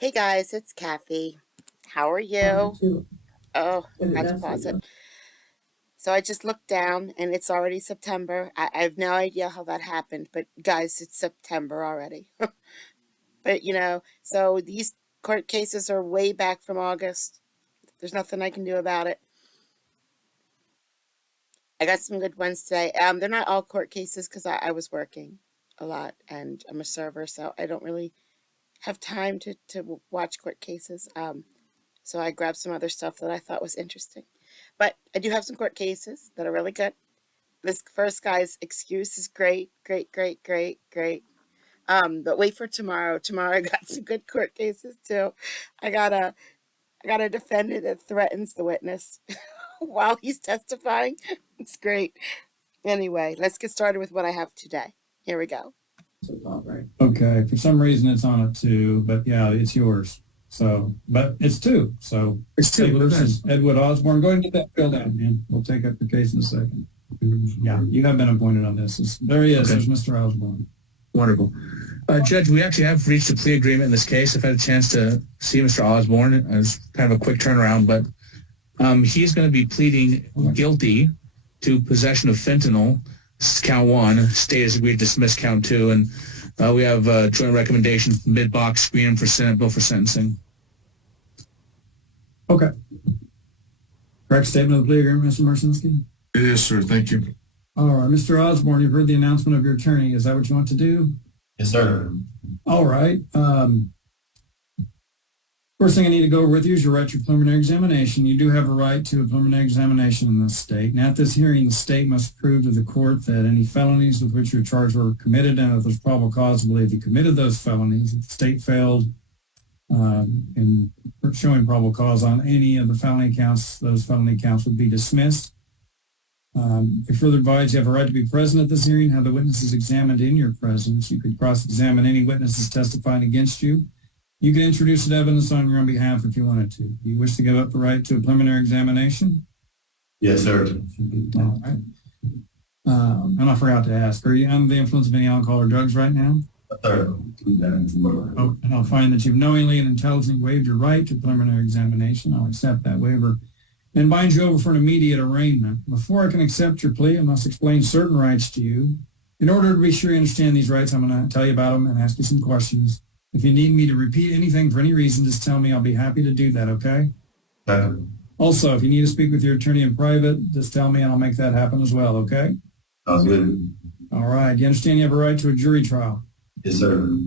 Hey guys, it's Kathy. How are you? Oh, had to pause it. So I just looked down and it's already September. I have no idea how that happened, but guys, it's September already. But so these court cases are way back from August. There's nothing I can do about it. I got some good ones today. They're not all court cases because I was working a lot and I'm a server, so I don't really have time to watch court cases. So I grabbed some other stuff that I thought was interesting. But I do have some court cases that are really good. This first guy's excuse is great, great, great, great, great. But wait for tomorrow. Tomorrow I got some good court cases too. I got a I got a defendant that threatens the witness while he's testifying. It's great. Anyway, let's get started with what I have today. Here we go. Okay, for some reason it's on it too, but yeah, it's yours. So, but it's two. So It's two. versus Edward Osborne. Go ahead and get that filled out, man. We'll take up the case in a second. Yeah, you have been appointed on this. There he is. Okay. There's Mr. Osborne. Wonderful. Judge, we actually have reached a plea agreement in this case. I've had a chance to see Mr. Osborne. It was kind of a quick turnaround, but he's going to be pleading guilty to possession of fentanyl. This is count one. State has agreed to dismiss count two, and we have a joint recommendation mid-box screen for Senate bill for sentencing. Okay. Correct statement of the plea agreement, Mr. Marcinski? It is, sir. Thank you. All right, Mr. Osborne, you've heard the announcement of your attorney. Is that what you want to do? Yes, sir. All right. First thing I need to go over with you is your right to preliminary examination. You do have a right to a preliminary examination in this state. And at this hearing, the state must prove to the court that any felonies with which you're charged were committed, and if there's probable cause to believe you committed those felonies, if the state failed in showing probable cause on any of the felony counts, those felony counts would be dismissed. You're further advised you have a right to be present at this hearing, have the witnesses examined in your presence. You could cross-examine any witnesses testifying against you. You can introduce evidence on your own behalf if you wanted to. Do you wish to give up the right to a preliminary examination? Yes, sir. All right. And I forgot to ask, are you under the influence of any alcohol or drugs right now? Sir. Oh, and I'll find that you've knowingly and intelligently waived your right to preliminary examination. I'll accept that waiver and bind you over for an immediate arraignment. Before I can accept your plea, I must explain certain rights to you. In order to be sure you understand these rights, I'm going to tell you about them and ask you some questions. If you need me to repeat anything for any reason, just tell me. I'll be happy to do that, okay? Also, if you need to speak with your attorney in private, just tell me and I'll make that happen as well, okay? Sounds good. All right. You understand you have a right to a jury trial? Yes, sir.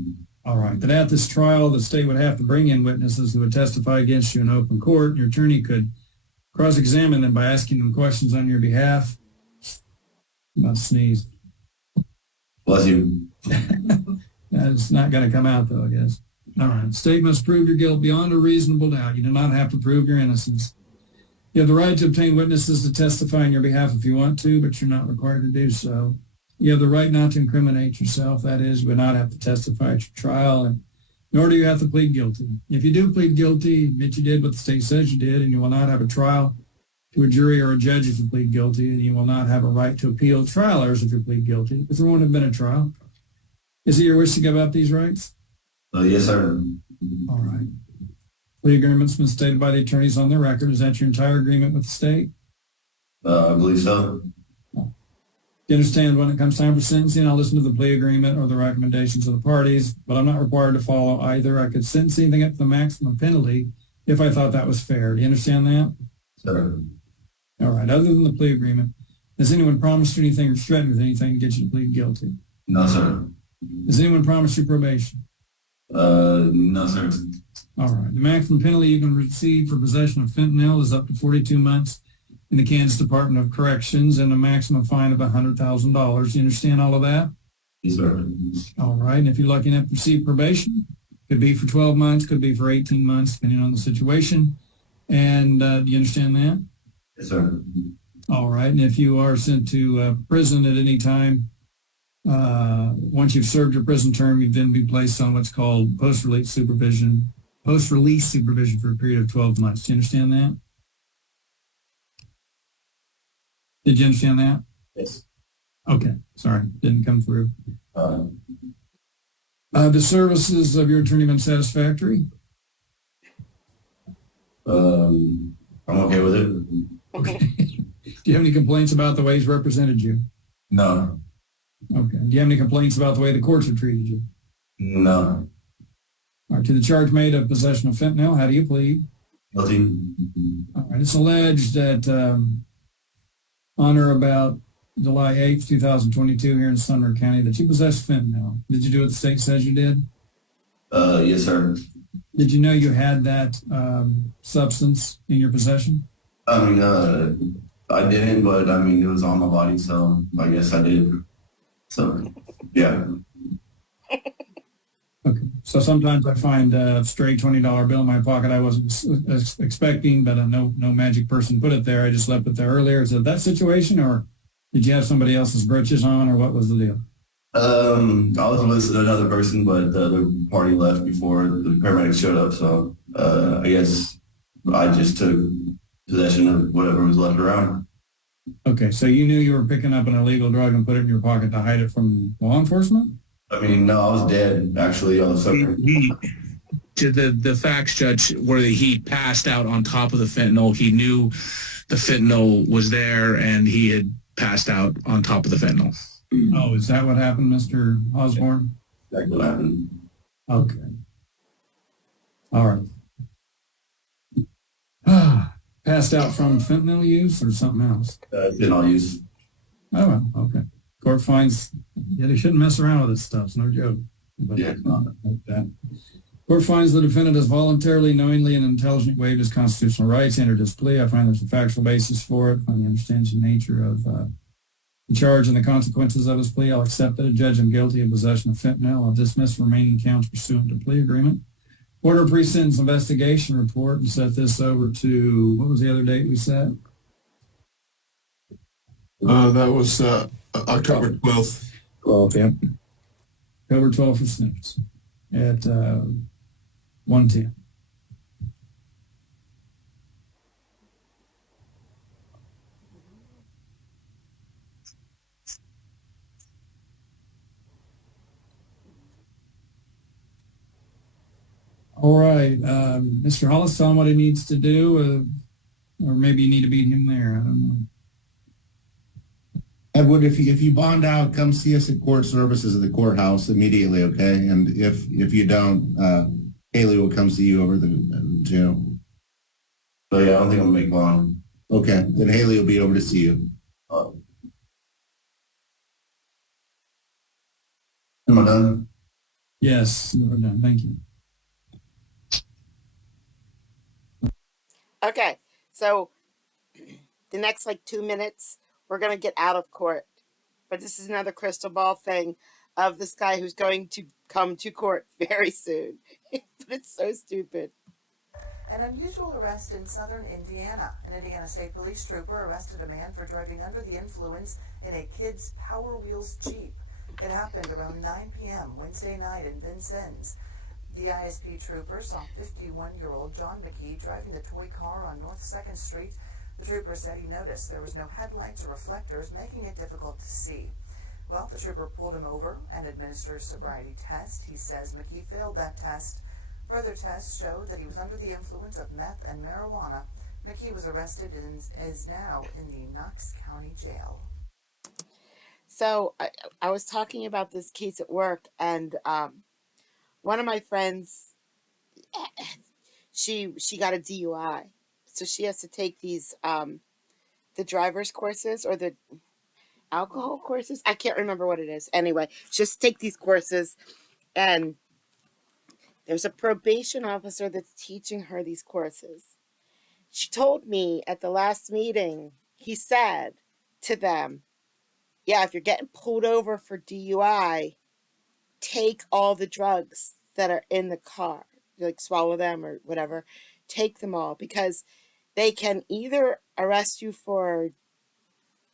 All right. That at this trial, the state would have to bring in witnesses who would testify against you in open court. Your attorney could cross-examine them by asking them questions on your behalf. Not sneeze. Bless you. That's not going to come out, though, I guess. All right. State must prove your guilt beyond a reasonable doubt. You do not have to prove your innocence. You have the right to obtain witnesses to testify on your behalf if you want to, but you're not required to do so. You have the right not to incriminate yourself. That is, you would not have to testify at your trial, and nor do you have to plead guilty. If you do plead guilty, admit you did what the state says you did, and you will not have a trial to a jury or a judge if you plead guilty, and you will not have a right to appeal trial errors if you plead guilty, because there won't have been a trial. Is it your wish to give up these rights? Yes, sir. All right. Plea agreement's been stated by the attorneys on their record. Is that your entire agreement with the state? I believe so. You understand when it comes time for sentencing, I'll listen to the plea agreement or the recommendations of the parties, but I'm not required to follow either. I could sentence anything up to the maximum penalty if I thought that was fair. Do you understand that? Sir. All right. Other than the plea agreement, has anyone promised you anything or threatened with anything to get you to plead guilty? No, sir. Has anyone promised you probation? No, sir. All right. The maximum penalty you can receive for possession of fentanyl is up to 42 months in the Kansas Department of Corrections and a maximum fine of $100,000. You understand all of that? Yes, sir. All right. And if you're lucky enough to receive probation, could be for 12 months, could be for 18 months, depending on the situation. And do you understand that? Yes, sir. All right. And if you are sent to prison at any time, once you've served your prison term, you'd then be placed on what's called post-release supervision for a period of 12 months. Do you understand that? Did you understand that? Yes. Okay. Sorry. Didn't come through. The services of your attorney been satisfactory? I'm okay with it. Okay. Do you have any complaints about the way he's represented you? No. Okay. Do you have any complaints about the way the courts have treated you? No. All right. To the charge made of possession of fentanyl, how do you plead? Guilty. All right. It's alleged that on or about July 8th, 2022, here in Sumner County, that you possessed fentanyl. Did you do what the state says you did? Yes, sir. Did you know you had that substance in your possession? I mean, I didn't, but I mean, it was on my body, so I guess I did. So, yeah. Okay. So sometimes I find a stray $20 bill in my pocket I wasn't expecting, but no magic person put it there. I just left it there earlier. Is it that situation, or did you have somebody else's britches on, or what was the deal? I was with another person, but the other party left before the paramedics showed up. So I guess I just took possession of whatever was left around. Okay, so you knew you were picking up an illegal drug and put it in your pocket to hide it from law enforcement? I mean, no, I was dead. Actually, I was suffering. To the facts, Judge, where he passed out on top of the fentanyl. He knew the fentanyl was there, and he had passed out on top of the fentanyl. Oh, is that what happened, Mr. Osborne? That's what happened. Okay. All right. Passed out from fentanyl use or something else? It's been all use. Oh, well, okay. Court finds, yeah, they shouldn't mess around with this stuff. It's no joke. But Yeah. it's not like that. Court finds the defendant has voluntarily, knowingly, and intelligently waived his constitutional rights, entered his plea. I find there's a factual basis for it. I find he understands the nature of the charge and the consequences of his plea. I'll accept that. Judge him guilty of possession of fentanyl. I'll dismiss remaining counts pursuant to plea agreement. Order pre-sentence investigation report and set this over to, what was the other date we set? That was October 12th. 12, yeah. October 12th for sentence at 1:10. All right, Mr. Hollis, tell him what he needs to do, or maybe you need to beat him there. I don't know. Edward, if you bond out, come see us at court services at the courthouse immediately, okay? And if you don't, Haley will come see you over the jail. So yeah, I don't think I'm gonna make long. Okay, then Haley will be over to see you. Am I done? Yes, we're done. Thank you. Okay, so the next 2 minutes, we're going to get out of court. But this is another crystal ball thing of this guy who's going to come to court very soon. But it's so stupid. An unusual arrest in southern Indiana. An Indiana State Police trooper arrested a man for driving under the influence in a kid's Power Wheels Jeep. It happened around 9 p.m. Wednesday night in Vincennes. The ISP trooper saw 51-year-old John McKee driving the toy car on North 2nd Street. The trooper said he noticed there was no headlights or reflectors, making it difficult to see. Well, the trooper pulled him over and administered a sobriety test. He says McKee failed that test. Further tests showed that he was under the influence of meth and marijuana. McKee was arrested and is now in the Knox County Jail. So I was talking about this case at work, and one of my friends, she got a DUI, so she has to take these the driver's courses or the alcohol courses. I can't remember what it is. Anyway, just take these courses, and there's a probation officer that's teaching her these courses. She told me at the last meeting, he said to them, yeah, if you're getting pulled over for DUI, take all the drugs that are in the car, swallow them or whatever, take them all, because they can either arrest you for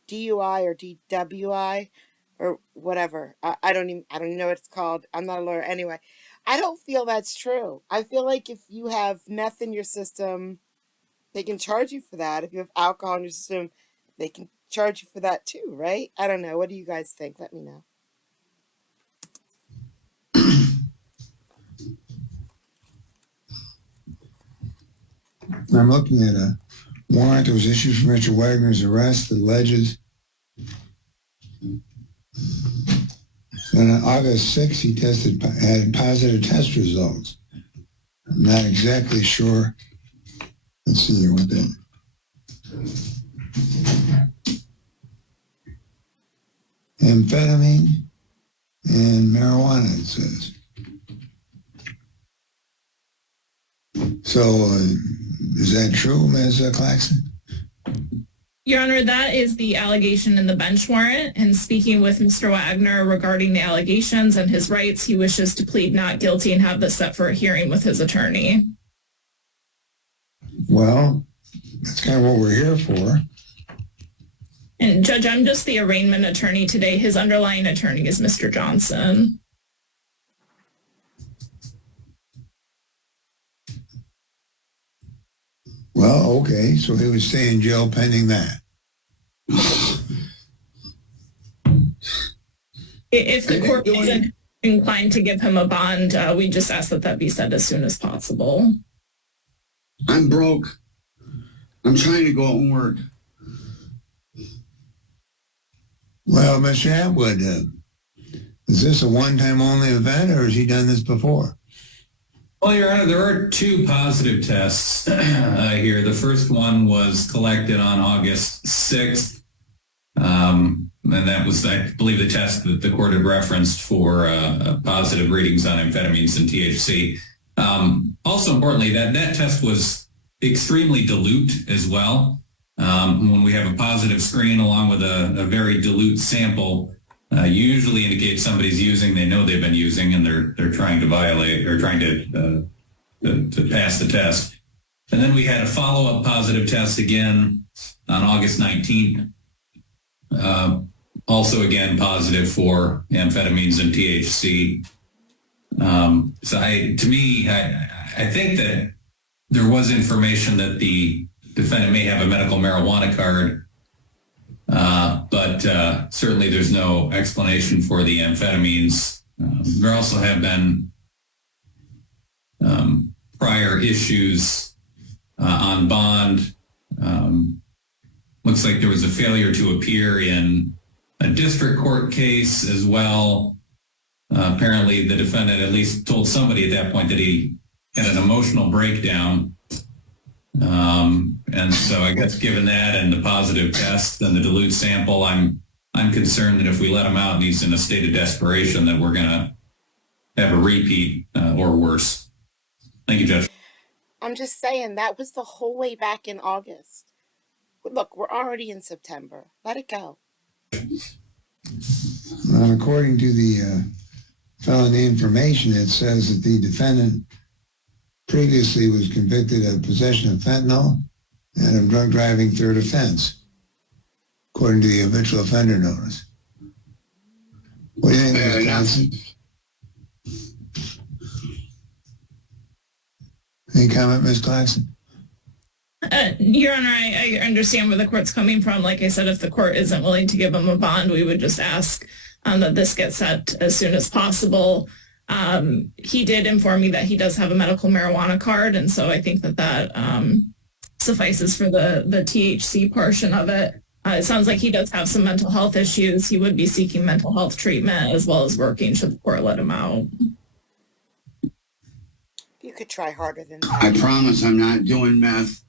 DUI or DWI or whatever. I don't even know what it's called. I'm not a lawyer. Anyway, I don't feel that's true. I feel like if you have meth in your system, they can charge you for that. If you have alcohol in your system, they can charge you for that too, right? I don't know. What do you guys think? Let me know. I'm looking at a warrant that was issued for Mr. Wagner's arrest that alleges that on August 6th he had positive test results. I'm not exactly sure. Let's see here what that. Amphetamine and marijuana, it says. So, is that true, Ms. Claxton? Your Honor, that is the allegation in the bench warrant. And speaking with Mr. Wagner regarding the allegations and his rights, he wishes to plead not guilty and have this set for a hearing with his attorney. Well, that's kind of what we're here for. And Judge, I'm just the arraignment attorney today. His underlying attorney is Mr. Johnson. Well, okay, so he would stay in jail pending that. If the court isn't inclined to give him a bond, we just ask that that be said as soon as possible. I'm broke. I'm trying to go out and work. Well, Mr. Atwood, is this a one-time only event, or has he done this before? Well, Your Honor, there are two positive tests here. The first one was collected on August 6th, and that was, I believe, the test that the court had referenced for positive readings on amphetamines and THC. Also importantly, that test was extremely dilute as well. When we have a positive screen along with a very dilute sample, usually indicates somebody's using, they know they've been using, and they're trying to violate or trying to pass the test. And then we had a follow-up positive test again on August 19th. Also again positive for amphetamines and THC. So I think that there was information that the defendant may have a medical marijuana card, but certainly there's no explanation for the amphetamines. There also have been prior issues on bond. Looks like there was a failure to appear in a district court case as well. Apparently the defendant at least told somebody at that point that he had an emotional breakdown. And so I guess given that and the positive test and the dilute sample, I'm concerned that if we let him out and he's in a state of desperation, that we're going to have a repeat or worse. Thank you, Judge. I'm just saying that was the whole way back in August. Look, we're already in September. Let it go. According to the felony information, it says that the defendant previously was convicted of possession of fentanyl and of drunk driving third offense, according to the habitual offender notice. What do you think, Ms. Johnson? Any comment, Ms. Claxton? Your Honor, I understand where the court's coming from. Like I said, if the court isn't willing to give him a bond, we would just ask that this gets set as soon as possible. He did inform me that he does have a medical marijuana card, and so I think that suffices for the THC portion of it. It sounds like he does have some mental health issues. He would be seeking mental health treatment as well as working should the court let him out. You could try harder than that. I promise I'm not doing meth.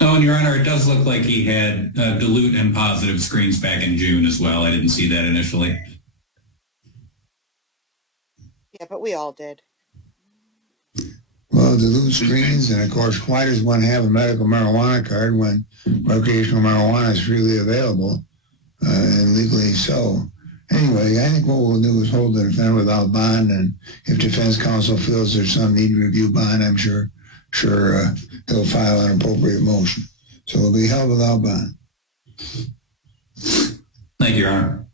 No, and Your Honor, it does look like he had dilute and positive screens back in June as well. I didn't see that initially. Yeah, but we all did. Well, dilute screens, and of course, why does one have a medical marijuana card when recreational marijuana is freely available and legally so? Anyway, I think what we'll do is hold the defendant without bond, and if defense counsel feels there's some need to review bond, I'm sure he'll file an appropriate motion. So it'll be held without bond. Thank you, Your Honor.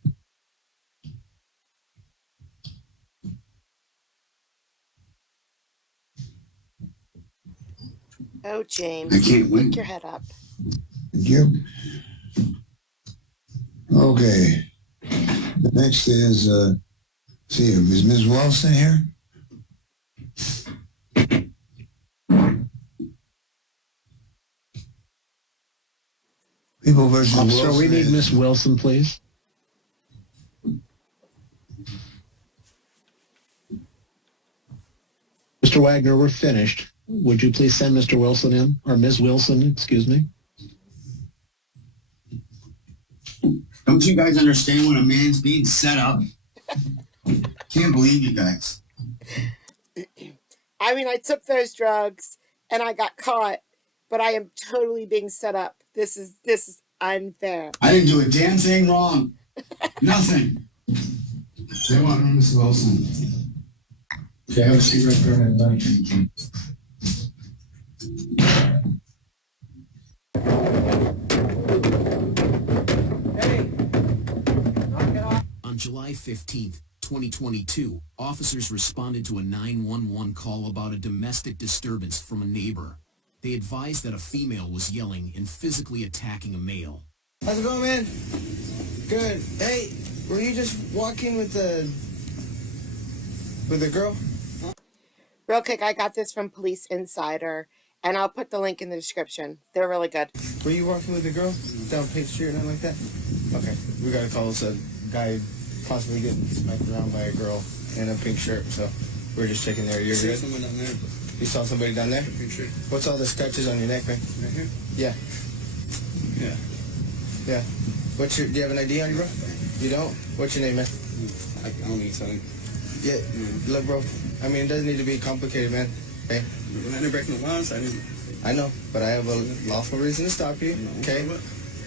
Oh, James. I can't win. Pick your head up. Thank you. Okay. The next is, is Ms. Wilson here? People versus Officer, Wilson. we need Miss Wilson, please. Mr. Wagner, we're finished. Would you please send Mr. Wilson in, or Ms. Wilson, excuse me? Don't you guys understand when a man's being set up? Can't believe you guys. I mean, I took those drugs and I got caught, but I am totally being set up. This is unfair. I didn't do a damn thing wrong. Nothing. They want Miss Wilson. Okay, have a seat right there on that bench. On July 15th, 2022, officers responded to a 911 call about a domestic disturbance from a neighbor. They advised that a female was yelling and physically attacking a male. How's it going, man? Good. Hey, were you just walking with the girl? Real quick, I got this from Police Insider, and I'll put the link in the description. They're really good. Were you walking with the girl down Page Street or nothing like that? Okay, we got a call. It's a guy possibly getting smacked around by a girl in a pink shirt. So we're just checking there. You're good? Someone down there. You saw somebody down there? Pink shirt. What's all the scratches on your neck, man? Right here? Yeah. Yeah. Yeah. Do you have an ID on you, bro? You don't? What's your name, man? I don't need to tell you. Yeah. Look, bro. I mean, it doesn't need to be complicated, man. Okay? I didn't break no laws. I know, but I have a lawful reason to stop you, okay?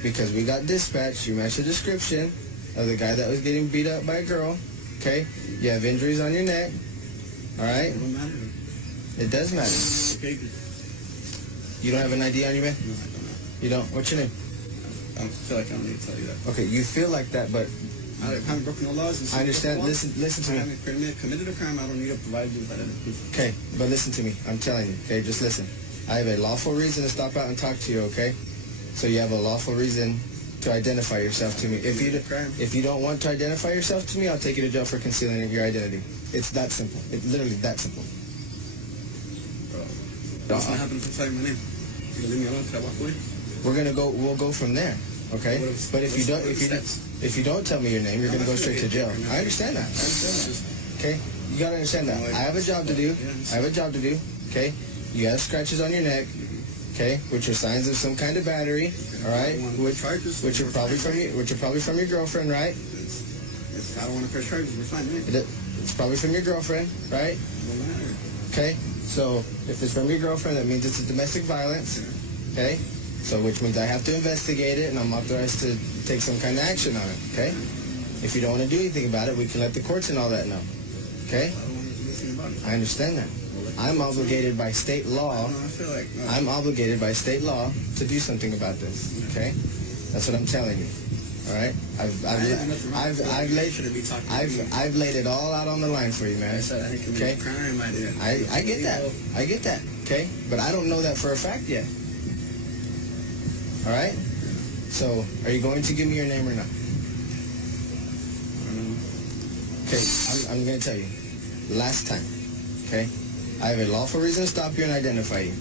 Because we got dispatched. You matched the description of the guy that was getting beat up by a girl, okay? You have injuries on your neck, all right? It don't matter. It does matter. Okay. You don't have an ID on you, man? No, I don't. You don't? What's your name? I feel like I don't need to tell you that. Okay, you feel like that, but I haven't broken no laws. I understand. Listen to I me. haven't committed a crime. I don't need to provide you with that proof. Okay, but listen to me. I'm telling you, okay? Just listen. I have a lawful reason to stop out and talk to you, okay? So you have a lawful reason to identify yourself to me. If you don't want to identify yourself to me, I'll take you to jail for concealing your identity. It's that simple. It's literally that simple. Bro, what's gonna happen if I tell you my name? You gonna leave me alone? Can I walk away? We'll go from there, okay? But if you don't tell me your name, you're gonna go straight to jail. I understand that. Okay? You gotta understand that. I have a job to do. Okay? You have scratches on your neck, okay, which are signs of some kind of battery, all right? Which are probably from your girlfriend, right? If I don't want to press charges, we're fine, right? It's probably from your girlfriend, right? Okay? So if it's from your girlfriend, that means it's a domestic violence, okay? So which means I have to investigate it, and I'm authorized to take some kind of action on it, okay? If you don't want to do anything about it, we can let the courts and all that know, okay? I don't want to do anything about it. I understand that. I'm obligated by state law. I'm obligated by state law to do something about this. Okay, that's what I'm telling you. All right, I've laid it all out on the line for you, man. Okay, I get that. I get that. Okay, but I don't know that for a fact yet. All right. So, are you going to give me your name or not? Okay, I'm going to tell you. Last time. Okay. I have a lawful reason to stop you and identify you.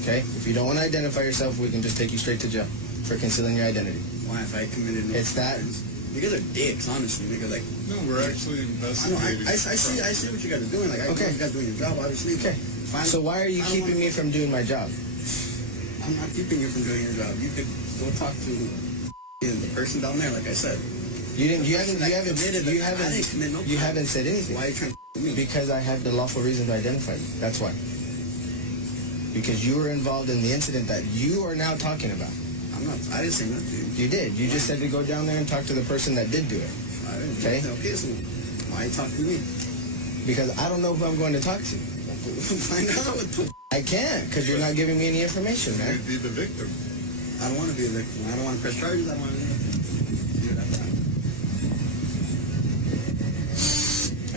Okay? If you don't want to identify yourself, we can just take you straight to jail for concealing your identity. Why if I committed no It's that. You guys are dicks, honestly. Nigga, like, No, we're actually investigating. I see what you guys are doing. Like, I know you guys doing your job, obviously. Okay. Fine. So why are you keeping me from doing my job? I'm not keeping you from doing your job. You could go talk to the person down there, like I said. You haven't said anything. Why are you trying to me? Because I have the lawful reason to identify you. That's why. Because you were involved in the incident that you are now talking about. I didn't say nothing. You did. You just said to go down there and talk to the person that did do it. I didn't. Okay? Okay, so why are you talking to me? Because I don't know who I'm going to talk to. Find out what the I can't, because you're not giving me any information, man. You'd be the victim. I don't want to be a victim. I don't want to press charges. I want to do that.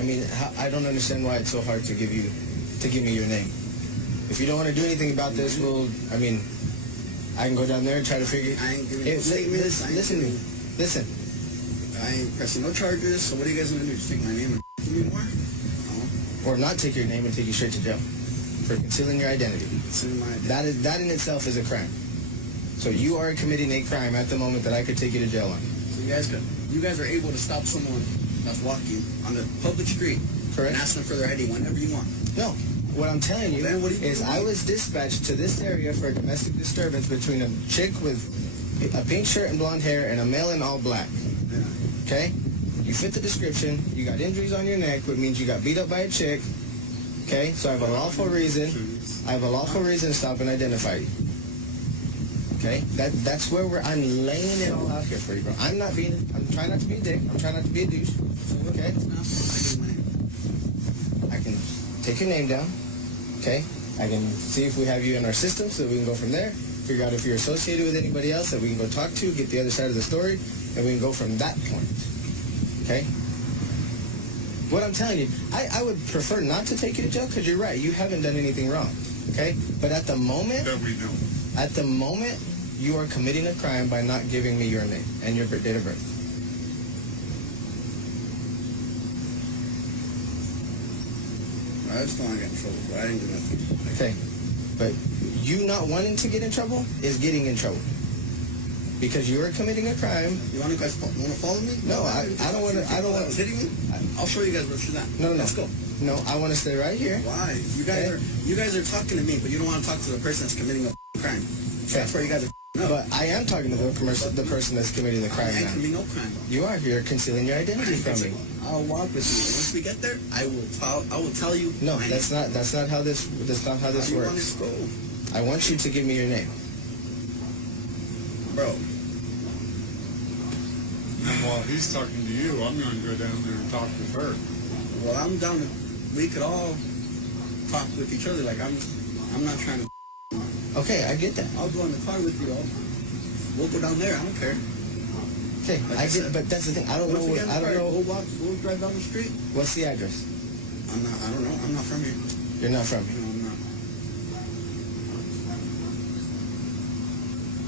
I mean, I don't understand why it's so hard to give me your name. If you don't want to do anything about this, I can go down there and try to figure. I ain't giving no statements. Listen to me. Listen. I ain't pressing no charges. So what are you guys gonna do? Just take my name and me more? Or not take your name and take you straight to jail for concealing your identity. That in itself is a crime. So you are committing a crime at the moment that I could take you to jail on. So you guys are able to stop someone that's walking on the public street. Correct. And ask them for their ID whenever you want. No. What I'm telling you is I was dispatched to this area for a domestic disturbance between a chick with a pink shirt and blonde hair and a male in all black. Okay? You fit the description. You got injuries on your neck, which means you got beat up by a chick. Okay? So I have a lawful reason. I have a lawful reason to stop and identify you. Okay? That's where I'm laying it all out here for you, bro. I'm trying not to be a dick. I'm trying not to be a douche. Okay? I can take your name down. Okay? I can see if we have you in our system so we can go from there. Figure out if you're associated with anybody else that we can go talk to, get the other side of the story, and we can go from that point. Okay? What I'm telling you, I would prefer not to take you to jail because you're right. You haven't done anything wrong. Okay? But at the moment, you are committing a crime by not giving me your name and your date of birth. I just don't want to get in trouble, bro. I didn't do nothing. Okay. But you not wanting to get in trouble is getting in trouble. Because you are committing a crime. You want to follow me? No, I don't want to. I don't want to. Hitting me? I'll show you guys where she's at. No. Let's go. No, I want to stay right here. Why? You guys are talking to me, but you don't want to talk to the person that's committing a crime. Okay. That's where you guys are. No. But I am talking to the person that's committing the crime now. I ain't committing no crime. You are. You're concealing your identity from me. I'll walk with you. Once we get there, I will tell you. No, that's not how this works. I want you to give me your name, bro. And while he's talking to you, I'm going to go down there and talk with her. Well, I'm down. We could all talk with each other. Like I'm not trying to. Okay, I get that. I'll go in the car with you all. We'll go down there. I don't care. Okay, I get it, but that's the thing. I don't know. We'll drive down the street. What's the address? I don't know. I'm not from here. You're not from here. No, I'm not.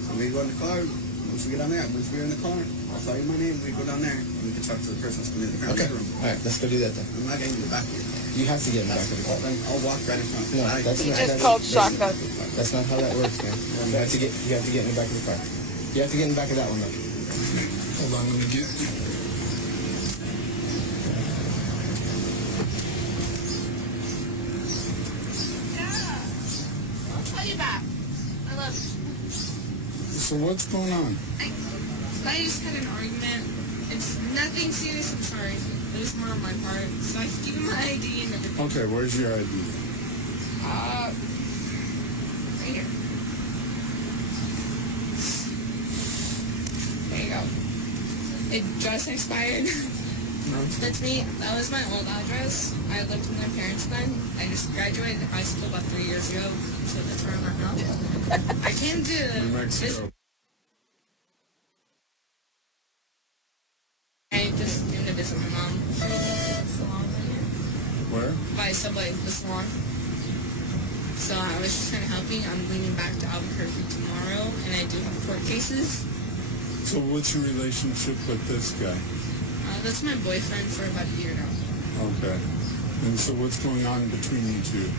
So we go in the car. Once we get down there, once we're in the car, I'll tell you my name. We go down there and we can talk to the person that's committing the crime. Okay. All right, let's go do that then. I'm not getting in the back here. You have to get in the back of the car. I'll walk right in front. No, that's He not. just called shotgun. That's not how that works, man. You have to get in the back of the car. You have to get in the back of that one though. Hold on, let me get. I'll call you back. I love you. So what's going on? I just had an argument. It's nothing serious, I'm sorry. It was more on my part. So I give him my ID and everything. Okay, where's your ID? Right here. There you go. It just expired. That's me. That was my old address. I lived with my parents then. I just graduated high school about 3 years ago, so that's where I'm at now. I came to New Mexico. I just came to visit my mom. She lives in the salon right here. Where? By Subway, the salon. So I was just kind of helping. I'm leaving back to Albuquerque tomorrow, and I do have court cases. So what's your relationship with this guy? That's my boyfriend for about a year now. Okay. And so what's going on between you two?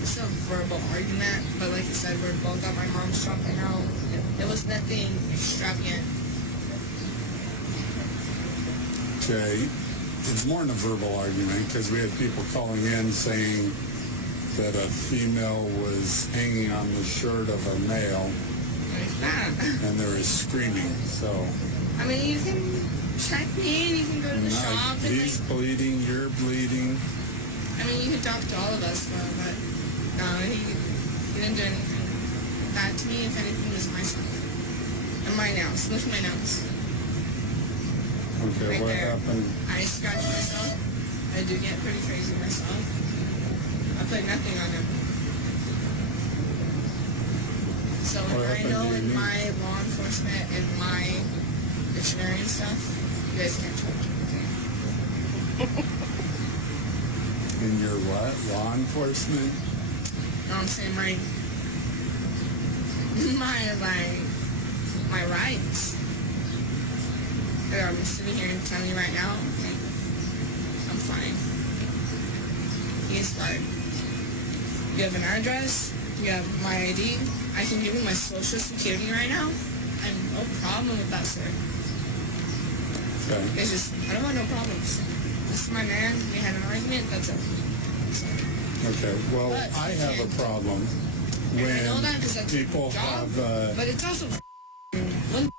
It's a verbal argument, but like I said, we're both at my mom's shop right now. It was nothing extravagant. Okay. It's more than a verbal argument because we had people calling in saying that a female was hanging on the shirt of a male. And there was screaming, so. I mean, you can check me and you can go to the shop. And he's bleeding, you're bleeding. I mean, you can talk to all of us, but no, he didn't do anything. That to me, if anything, was myself. And my nails. Look at my nails. Okay, right what there. happened? I scratch myself. I do get pretty crazy myself. I put nothing on him. So I know in my law enforcement and my dictionary and stuff, you guys can't charge me. In your what? Law enforcement? No, I'm saying my rights. I'm sitting here and telling you right now, like, I'm fine. He is fine. You have an address? You have my ID. I can give you my social security right now. I have no problem with that, sir. Okay. It's just, I don't want no problems. This is my man. We had an argument. That's it. Okay. Well, But, I have a problem when I know that 'cause that's your people job, have. But it's also one.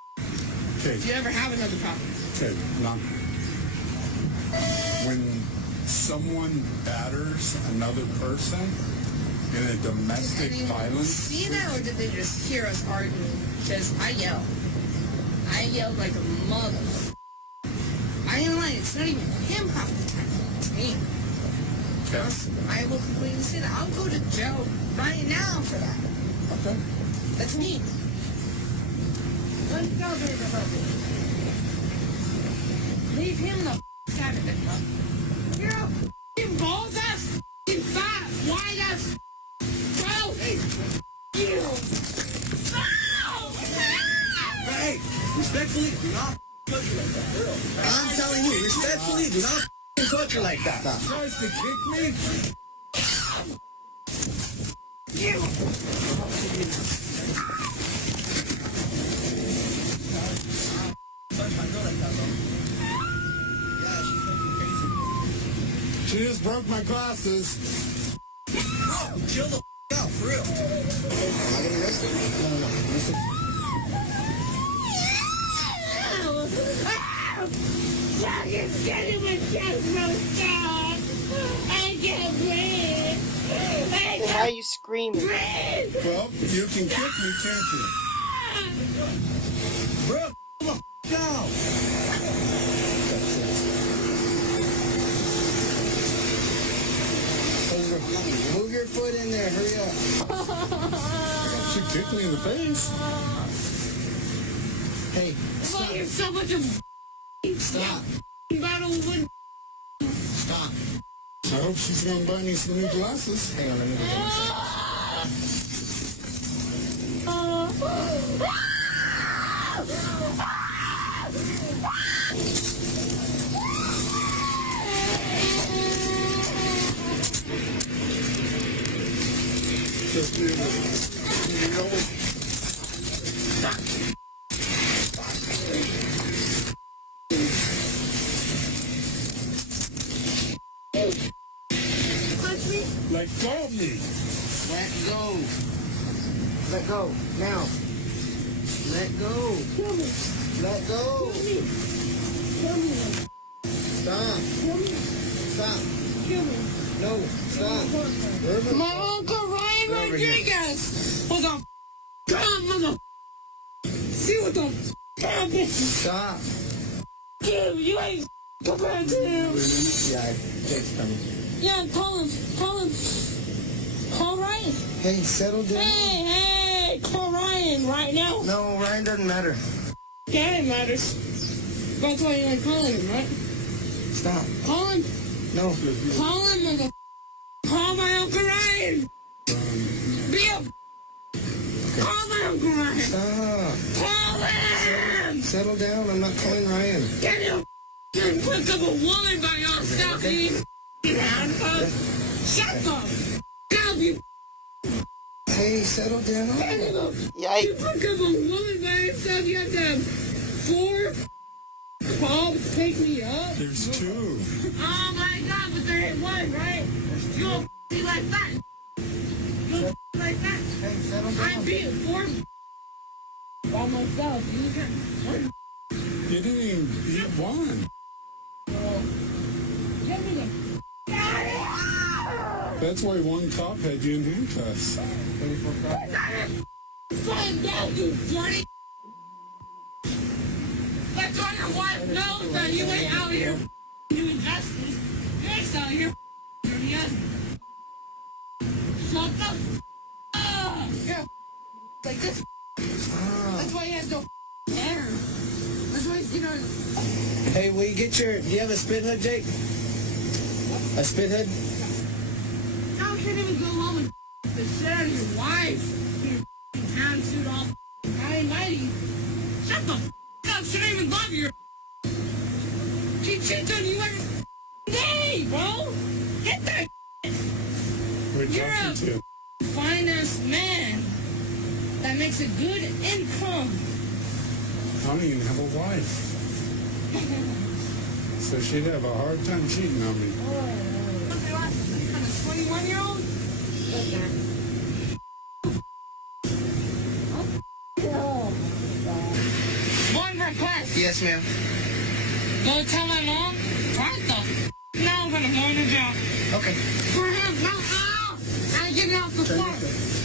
Okay. If you ever have another problem. Okay. Not. When someone batters another person in a domestic violence. See that, or did they just hear us arguing? Because I yelled. I yelled like a mother. I ain't lying. It's not even him half the time. It's me. Okay. I will completely say that. I'll go to jail right now for that. Okay. That's me. Let's go, baby. Leave him the out of it, bro. You're a f***ing bald ass, f***ing fat, white ass, bro. You. Hey, respectfully, do not touch her like that, girl. I'm telling you, respectfully, do not touch her like that. Tries to kick me? She just broke my glasses. Bro, chill the out, for real. Am I getting arrested? No. It's getting my chest broke down. I can't breathe. Why are you screaming? Well, you can kick me, can't you? Bro, the f*** out. Move your foot in there, hurry up. She kicked me in the face. Hey, Well, you're so much of stop. battle with. Stop. I hope she's gonna buy me some new glasses. Hang on, let me go get my Let go of me. Let go. Let go. Now. Let go. Kill me. Let go. Kill me. Stop. Kill me. Stop. Kill me. No. Stop. My Uncle Ryan Rodriguez. Hold on. Come on, mama. See what the happened. Stop. Dude, you ain't compared to him. Yeah, Jake's coming. Yeah, call him. Call him. Call Ryan. Hey, settle down. Hey, call Ryan right now. No, Ryan doesn't matter. Yeah, it matters. That's why you ain't calling him, right? Stop. Call him. No. Call him, mother. Call my Uncle Ryan. Be a. Call my Uncle Ryan. Stop. Call him. Settle down. I'm not calling Ryan. Can you pick up a woman by yourself? You handcuff? Shut the up, you. Hey, settle down. Yikes. You pick up a woman by yourself, you have to have 4 cops pick me up? There's 2. Oh my god, but there ain't one, right? You a like that. You a like that. Hey, settle down. I beat 4 by myself. You can. You didn't even beat 1. Give me the. That's why 1 cop had you in handcuffs. Find out, you dirty. That's why your wife knows that you ain't out here doing justice. You're just out here dirty ass. Shut the up. You're like this. That's why you have no hair. That's why you know. Hey, will you get your... Do you have a spit hood, Jake? A spit hood? Now you can't even go home and the shit out of your wife. Your pantsuit all mighty. Shut the up. She don't even love you. She cheats on you every day, bro. Get that. We're You're talking to. a fine ass man. that makes a good income. I don't even have a wife. So she'd have a hard time cheating on me. I'm a 21-year-old? One request. Yes, ma'am. Go tell my mom. What the f? Now I'm gonna go to jail. Okay. For him. No, ow! I get off the floor.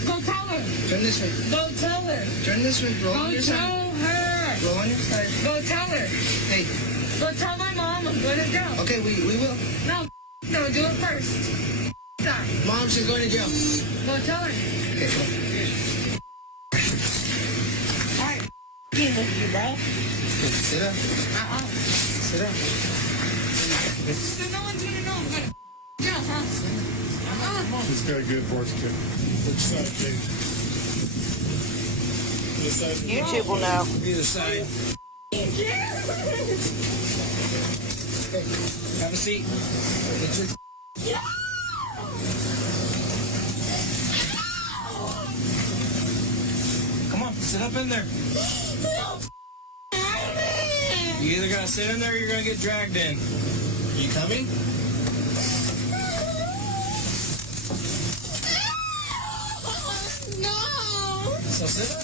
Go tell her. Turn this way. Go tell her. Turn this way. Roll on Go your tell side. her. Roll on your side. Go tell her. Hey. Go tell my mom I'm going to jail. Okay, we will. No, do it first. Stop. Mom, she's going to jail. Go tell her. Okay, go. Alright. Get with you, bro. Sit down. Sit down. So no one's gonna know I'm going to jail, huh? She's got a good horse too. Which side, Jake? This side? YouTube will know. Either side. Have a seat. Come on, sit up in there. You either gotta sit in there or you're gonna get dragged in. You coming? No! So sit up.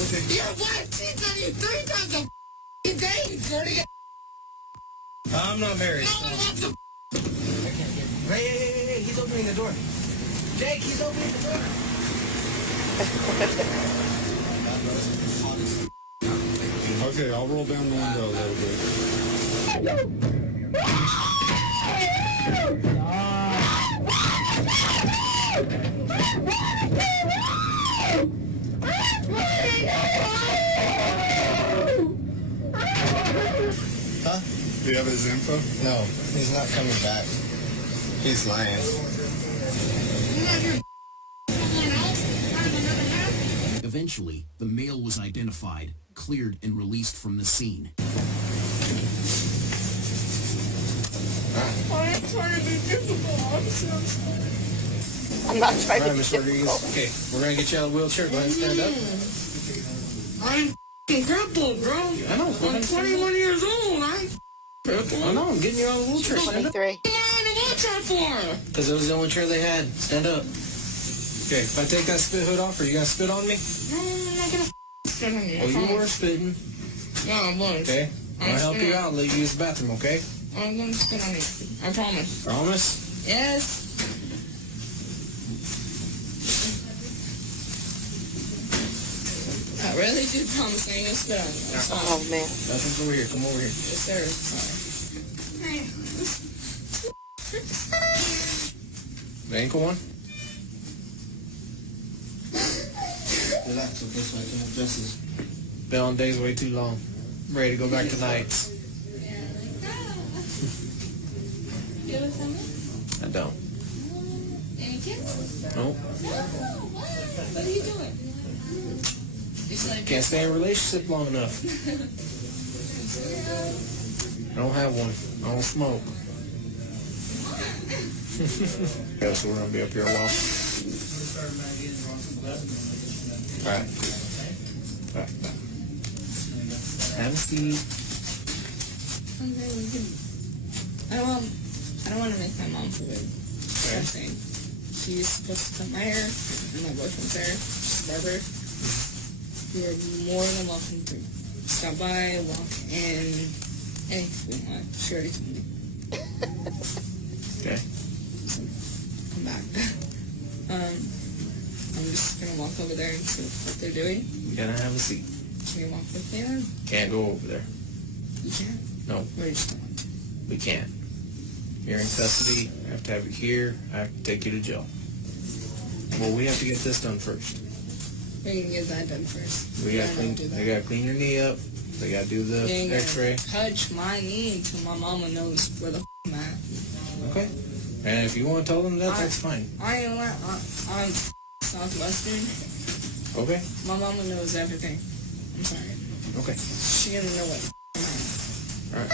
Okay. Your wife cheats on you 3 times a day, you dirty. I'm not married. No one wants to. Hey, he's opening the door. Jake, he's opening the door. Okay, I'll roll down the window a little bit. Huh? Do you have his info? No, he's not coming back. He's lying. Eventually, the male was identified, cleared, and released from the scene. I'm trying to be difficult, officer. I'm sorry. I'm not trying All right, to be Miss Rodriguez. Okay, we're gonna get you out of the wheelchair. Go ahead and stand up. I'm crippled, bro. I know. I'm 21 years old. I'm crippled. I know. I'm getting you out of the wheelchair. Stand up. 23. What am I in a wheelchair for? Because it was the only chair they had. Stand up. Okay, if I take that spit hood off, are you gonna spit on me? No, I'm not gonna spit on you. Well, you were spitting. No, I was. Okay. I'll help you out. Let you use the bathroom. Okay. I'm gonna spit on you. I promise. Promise. Yes. I really do promise I ain't gonna spit on you. Oh, man. Nothing's over here. Come over here. Yes, sir. The ankle one. Relax, okay, so I can adjust this. Been on days way too long. I'm ready to go back to nights. You have a family? I don't. Any kids? Nope. No. What are you doing? Just like Can't stay in a relationship long enough. I don't have one. I don't smoke. Yeah, so we're gonna be up here a while. Alright. Alright. Have a seat. I don't want to make my mom feel weird. I'm saying she's supposed to cut my hair, and my boyfriend's hair. She's a barber. You're more than welcome to stop by, walk in, anything you want. She already told me. Okay. So, come back. I'm just gonna walk over there and see what they're doing. You gotta have a seat. Can you walk with me then? Can't go over there. You can't. No, What are you just going? we can't. You're in custody. I have to have you here. I have to take you to jail. Well, we have to get this done first. We're gonna get that done first. We gotta clean. They gotta clean your knee up. They gotta do the You ain't X-ray. gonna touch my knee until my mama knows where the I'm at. Okay. And if you want to tell them that, that's fine. I ain't let, I'm Southwestern. Okay. My mama knows everything. I'm sorry. Okay. She doesn't know what I'm at. All right.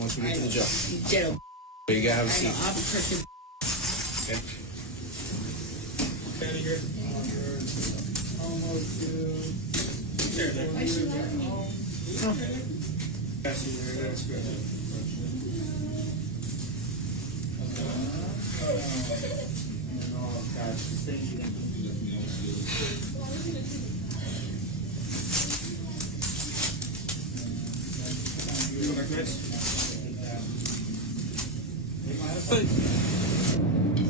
Once we get to the jail. Get a But you gotta have a I know seat. Albuquerque. Kenny, you're almost to... There, there. That's good.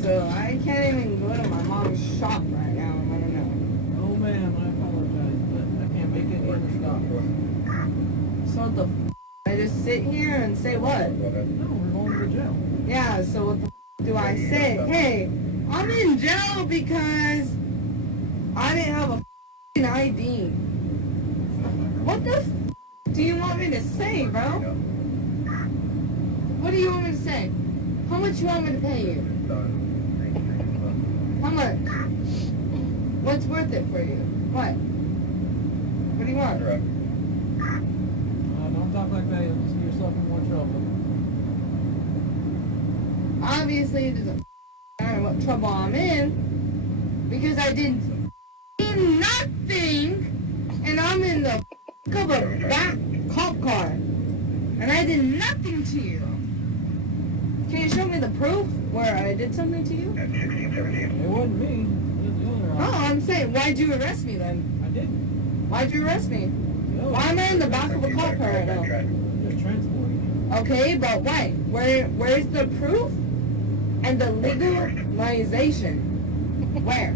So I can't even go to my mom's shop right now. I don't know. Oh ma'am, I apologize, but I can't make any other stop. So what the I just sit here and say what? No, we're going to the jail. Yeah, so what the do I say? Hey, I'm in jail because I didn't have a ID. What the do you want me to say, bro? What do you want me to say? How much you want me to pay you? How much? What's worth it for you? What? What do you want? Don't talk like that, you'll just get yourself in more trouble. Obviously, it doesn't matter what trouble I'm in because I did nothing, and I'm in the of a back cop car, and I did nothing to you. Can you show me the proof where I did something to you? It wasn't me. Oh, I'm saying, why'd you arrest me then? I didn't. Why'd you arrest me? Why am I in the back of a cop car right now? Just transporting. Okay, but why? Where's the proof and the legalization? Where?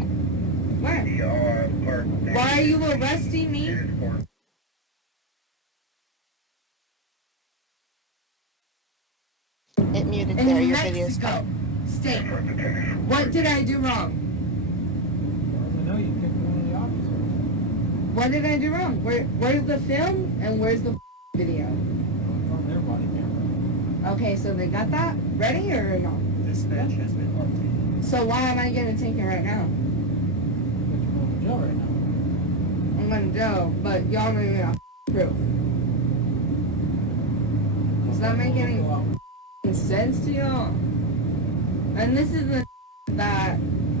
Why are you arresting me? It muted In there. Your video's Mexico State. What did I do wrong? I know you kicked one of the officers. What did I do wrong? Where's the film and where's the video? From their body camera. Okay, so they got that ready or no? This badge has been updated. So why am I getting taken right now? But you're going to jail right now. I'm going to jail, but y'all don't even have proof. Does that make any sense to y'all? And this is the that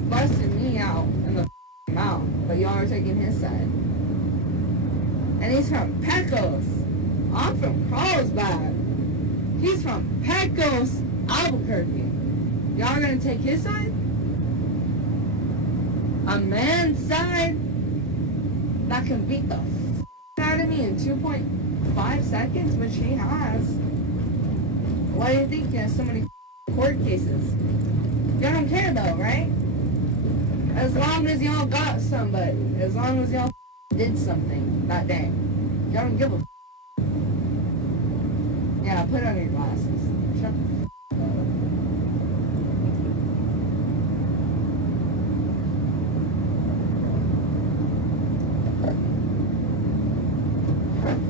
busted me out in the mouth, but y'all are taking his side. And he's from Pecos. I'm from Carlsbad. He's from Pecos, Albuquerque. Y'all gonna take his side? A man's side that can beat the out of me in 2.5 seconds, which he has. Why do you think he has so many court cases? Y'all don't care though, right? As long as y'all got somebody, as long as y'all did something that day, y'all don't give a Yeah, put on your glasses. Shut the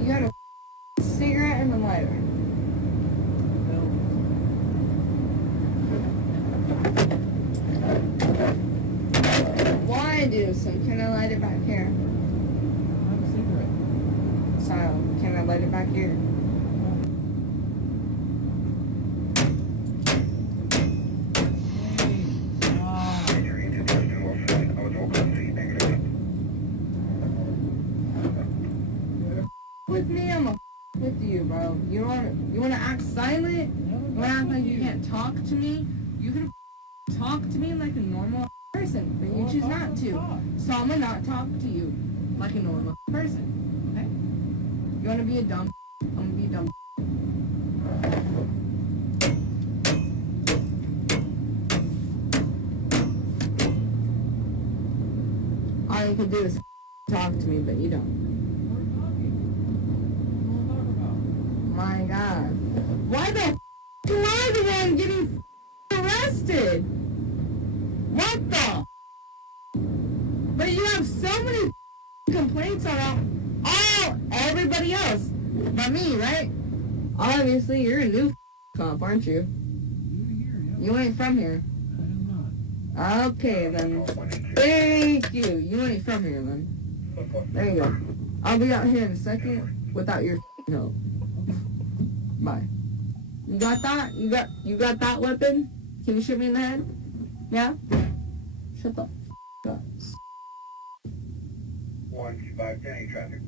You got a cigarette and a lighter. Why do so? Can I light it back here? I have a cigarette. So, can I light it back here? With me, I'm a with you, bro. You wanna act silent? You wanna act like you can't talk to me? You can talk to me like a normal person, but you choose not to. So I'm gonna not talk to you like a normal person. Okay? You wanna be a dumb? I'm gonna be a dumb. All you can do is talk to me, but you don't. My God. Why the am I the one getting arrested? What the But you have so many complaints on everybody else but me, right? Obviously, you're a new cop, aren't you? You ain't from here. Okay, then. Thank you. You ain't from here, then. There you go. I'll be out here in a second without your help. Bye. You got that? You got that weapon? Can you shoot me in the head? Yeah? Shut the up. 12510 traffic.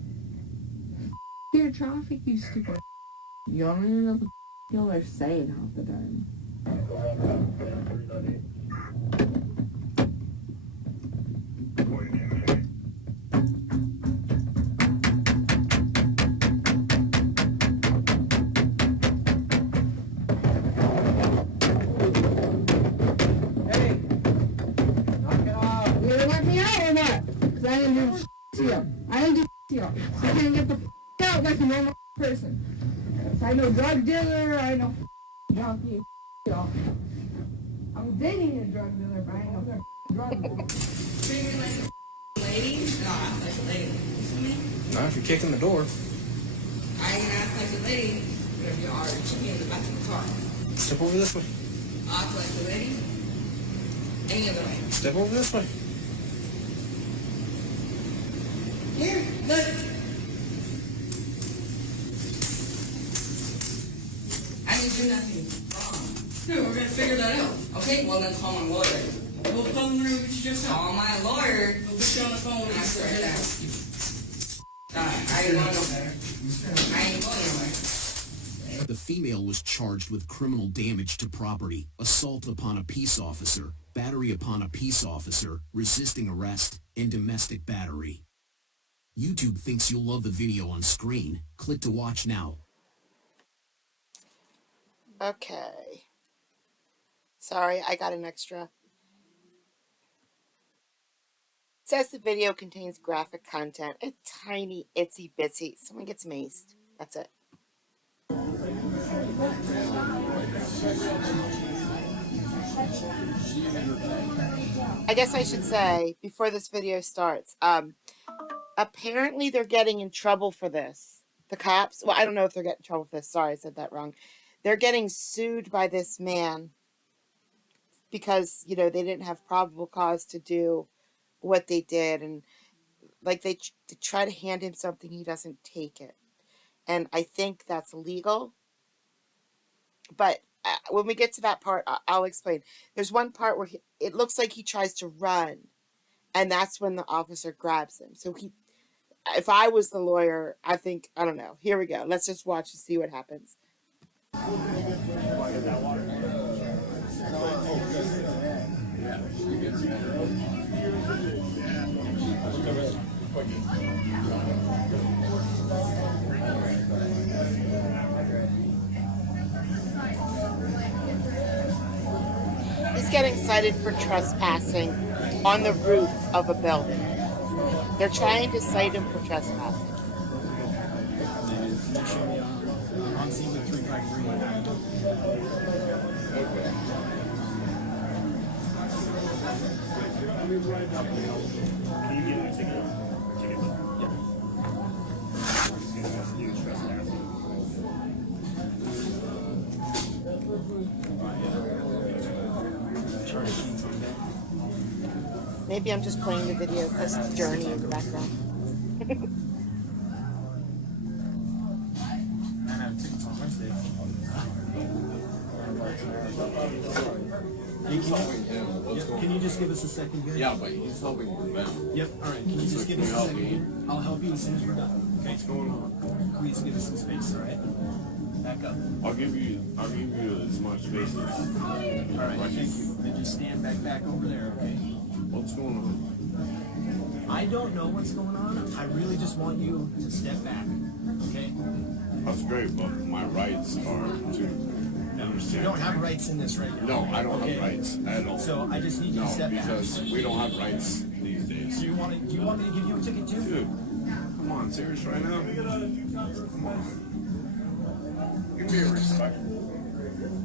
Your traffic, you stupid. You don't even know what the y'all are saying half the time. You gonna let me out or what? Because I didn't do to you. I didn't do to you. So you can get the out like a normal person. So I know drug dealer, I know junkie, y'all. I'm dating a drug dealer, but I ain't no drug dealer. Treat me like a lady? No, I act like a lady. You feel me? Nah, if you're kicking the door. I ain't gonna act like a lady, but if you are, keep me in the back of the car. Step over this way. I'll act like a lady. Any other way. Step over this way. Here, look. I didn't do nothing wrong. No, we're gonna figure that out. Okay, well then call my lawyer. We'll call him whenever you just call my lawyer. We'll put you on the phone with us right now. I ain't going nowhere. I ain't going nowhere. The female was charged with criminal damage to property, assault upon a peace officer, battery upon a peace officer, resisting arrest, and domestic battery. YouTube thinks you'll love the video on screen. Click to watch now. Okay. Sorry, I got an extra. It says the video contains graphic content. It's tiny, itsy bitsy. Someone gets maced. That's it. I guess I should say, before this video starts, apparently they're getting in trouble for this. The cops, well, I don't know if they're getting in trouble for this. Sorry, I said that wrong. They're getting sued by this man because, you know, they didn't have probable cause to do what they did. And, like, they try to hand him something, he doesn't take it. And I think that's legal. But when we get to that part, I'll explain. There's one part where it looks like he tries to run. And that's when the officer grabs him. So if I was the lawyer, I don't know. Here we go. Let's just watch and see what happens. He's getting cited for trespassing on the roof of a building. They're trying to cite him for trespassing. On scene with 353. Maybe I'm just playing the video because it's Journey in the background. I have tickets on Wednesday. Can you just give us a second here? Yeah, but he's helping them. Yep, alright. Can you just give us a second here? I'll help you as soon as we're done. Okay, what's going on? Please give us some space, alright? Back up. I'll give you as much space as. Alright, thank you. Then just stand back over there, okay? What's going on? I don't know what's going on. I really just want you to step back, okay? That's great, but my rights are to understand. You don't have rights in this right now. No, I don't have rights at all. So I just need you to step back. because we don't have rights these days. Do you want me to give you a ticket too? Dude, come on, serious right now? Come on. Give me a respect.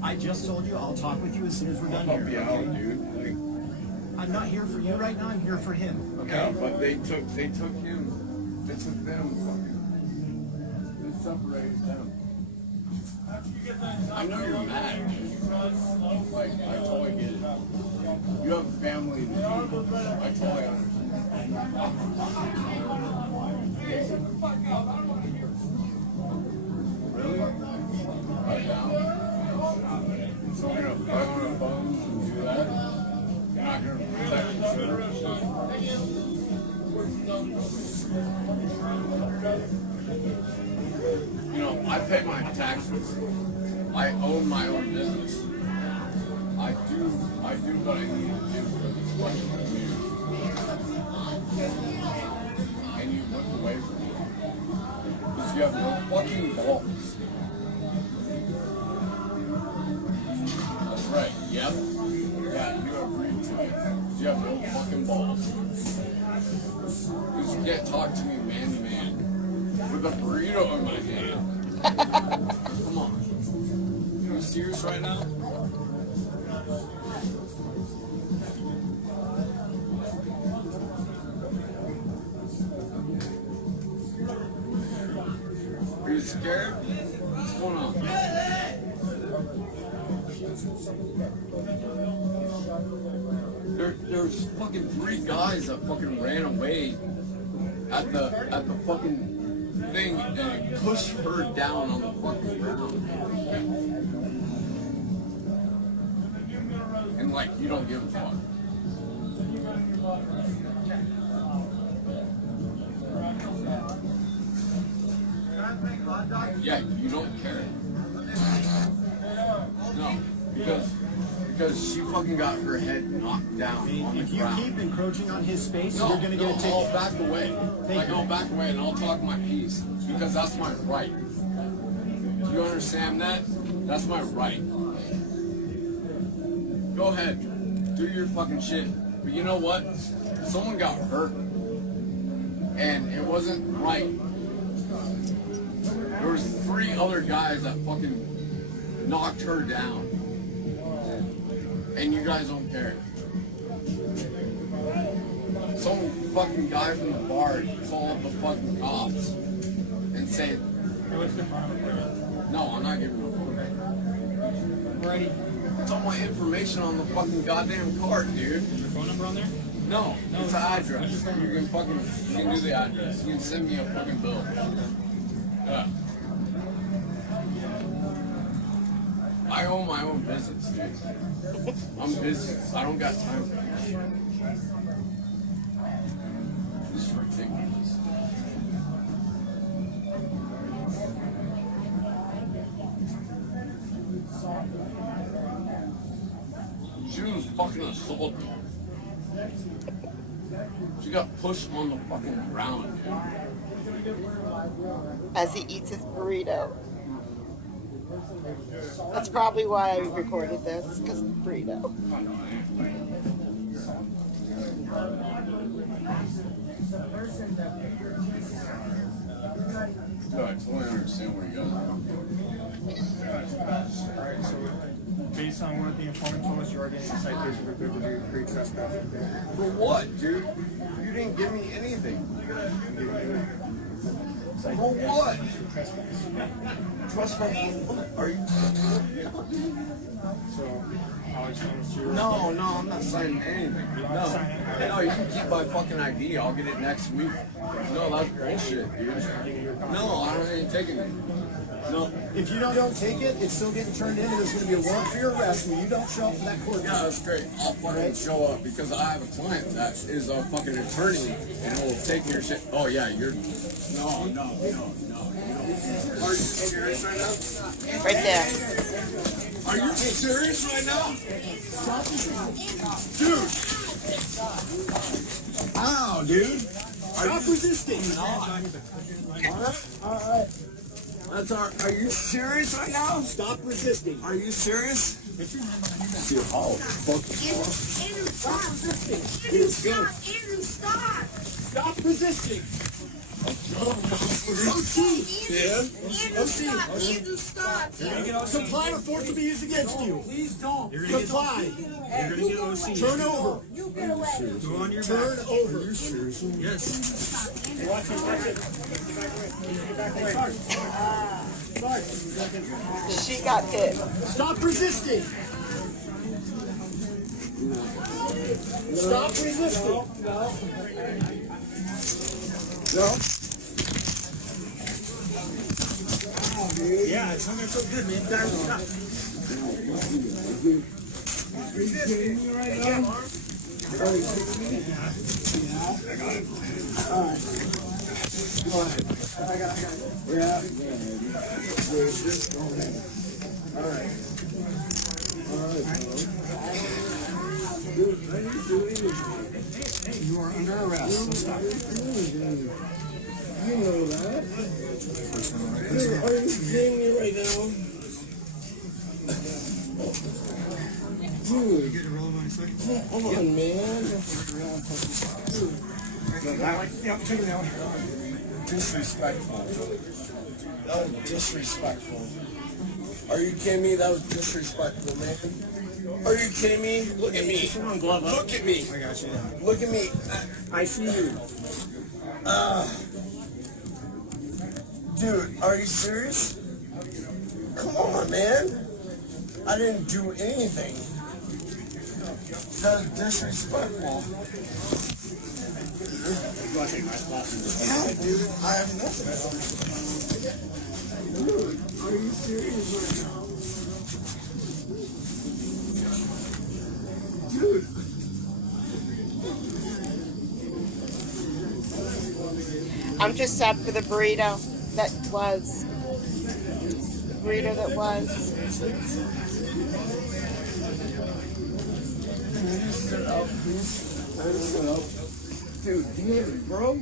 I just told you I'll talk with you as soon as we're done I'll help here. you out, dude. I'm not here for you right now. I'm here for him. Okay. Yeah, but they took him. They took them. They separated them. I know you're mad. Like, I totally get it. You have a family to feed. I totally understand. Really? Right now? So you're gonna fuck your phones and do that? here to protect you, sir. You know, I pay my taxes. I own my own business. I do what I need to do for this fucking community. And you look away from me. Because you have no fucking balls. That's right, yep. Yeah, you agreed to it. You have no fucking balls. Because you can't talk to me man to man with a burrito in my hand. Come on. You serious right now? Are you scared? What's going on? There's fucking 3 guys that fucking ran away at the fucking thing and pushed her down on the fucking ground. And like, you don't give a fuck. Yeah, you don't care. No, because she fucking got her head knocked down on the ground. If you keep encroaching on his space, No, you're going to get a ticket. I'll back away. I'll back away and I'll talk my piece because that's my right. Do you understand that? That's my right. Go ahead, do your fucking shit. But you know what? Someone got hurt, and it wasn't right. There was 3 other guys that fucking knocked her down, and you guys don't care. Some fucking guy from the bar called the fucking cops and said, "No, I'm not giving you a phone." Alrighty. It's all my information on the fucking goddamn card, dude. Is your phone number on there? No, it's an address. You can do the address. You can send me a fucking bill. I own my own business, dude. I'm busy. I don't got time for this shit. This is ridiculous. She was fucking assaulted. She got pushed on the fucking ground, dude. As he eats his burrito. That's probably why I recorded this, because burrito. No, I totally understand where you're going. Alright, so based on what the informant told us, you are getting a citation for pre-trespass. For what, dude? You didn't give me anything. For what? Trespass. Are you? So, I'll explain this to you. No, I'm not signing anything. No, you can keep my fucking ID. I'll get it next week. No, that's bullshit, dude. No, I don't ain't taking it. No. If you don't take it, it's still getting turned in, and there's going to be a warrant for your arrest when you don't show up for that court. Yeah, that's great. I'll fucking show up because I have a client that is a fucking attorney and will take your shit. Oh yeah, you're. No. Are you serious right now? Right there. Are you serious right now? Dude. Ow, dude. Stop resisting. Alright. That's our. Are you serious right now? Stop resisting. Are you serious? Oh, fuck. Andrew, stop resisting. Andrew, stop. Stop resisting. Andrew, stop. Comply or force will be used against you. Please don't. Comply. You're gonna get OC. Turn over. You get away. Go on your turn over. Are you serious? Yes. Watch it. Get back away. She got hit. Stop resisting. Stop resisting. No. Yeah, it's coming so good, man. Stop. Resisting right now. Are you kidding me? Yeah. I got it. All right. Go ahead. I got it. Yeah. We're just going in. All right. All right, bro. Dude, I didn't do anything. Hey, you are under arrest. So stop. You know that. Dude, are you kidding me right now? Dude, come on, man. Yeah, I'm taking that one. Disrespectful. That was disrespectful. Are you kidding me? That was disrespectful, man. Are you kidding me? Look at me. Look at me. I got you. Look at me. I see you. Dude, are you serious? Come on, man. I didn't do anything. That's disrespectful. Yeah, dude, I have nothing. Dude, are you serious right now? Dude. I'm just up for the burrito that was. The burrito that was. Dude, damn, bro.